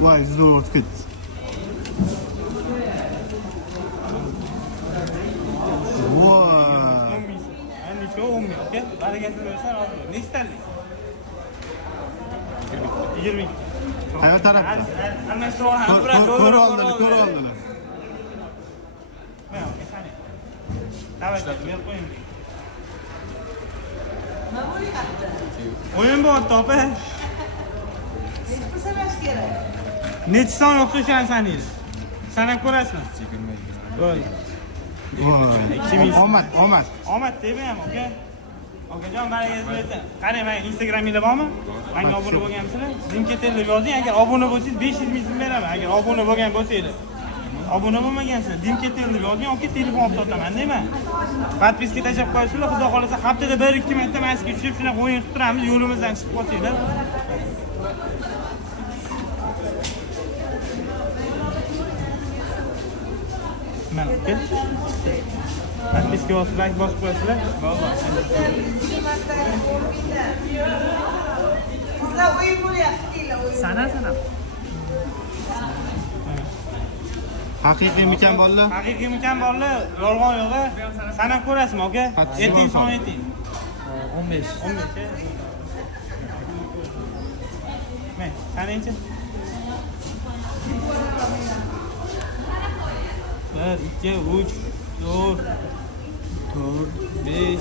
Voy, здорово ketdi. Voy. 10 ming. Endi shu 10 ming, aka. Baragasini bersan, hozir. Nechtalik? 20 ming. Qayerga tarafda? Almashtirib ham Ko'rib oldilar. Men aka qani. Davlat berib qo'ying. O'yin bo'lyapti, opa. Necha son o'qib o'shansaniz? Sanab ko'rasizmi? Voy. Voy. Omad. Omad deymi ham, aka? Okajon, baragangiz bersin. Qarang, men Instagramingizda bormi? Menga obuna bo'lganmisizlar? Dimketel deb yozing. Agar obuna bo'lsangiz 500 ming so'm beraman. Agar obuna bo'lgan bo'lsangiz. Obuna bo'lmagansizlar, Dimketel deb yozing, aka, telefon olib sotaman deyman. Podpiska tashlab qo'yasizlar, xudo xolasa haftada 1-2 marta masga tushib, shunaqa o'yin qilib turamiz, yo'limizdan chiqib qolsanglar. Mana aka. Podpiska bosib, like bosib qo'yasizlar. Sizlar o'yin bo'lyapti, Sana. Haqiqiymikan bolalar? Haqiqiymikan bolalar, yolg'on yo'q-a? Sanab ko'rasizmi, aka? Eting son eting. 15. Men, sanangchi? 1, 2, 3, 4, 5,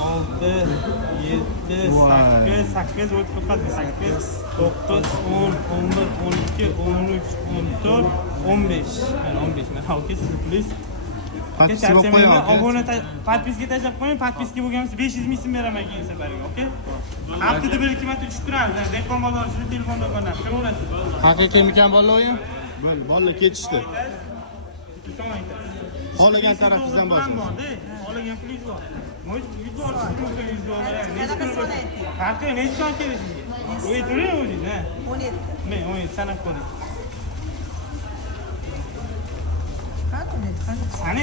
6, 7, 8 o'tib qoldi. 8, 9, 10, 11, 12, 13, 14, 15. Mana 15. Mana aka siz plyus. Podpiska bo'lib qo'ying. Obuna podpiska tashlab qo'ying. Podpiska bo'lganimiz 500 ming so'm beraman keyin safariga, okay? Haftada 1-2 marta tushib turamiz. Dehqon bozori shu telefon do'kondan. Ko'rasiz. Haqiqiymikan bolalar o'yin? Bo'ldi, bolalar ketishdi. Xohlagan tarafingizdan boshlaysiz. Xohlagan pulingiz bor. Mo'j $100, $100. Necha son kelishingiz? O'yi turing o'zingiz, ha? 17. Men 17 sanab ko'ring. Qani? Sani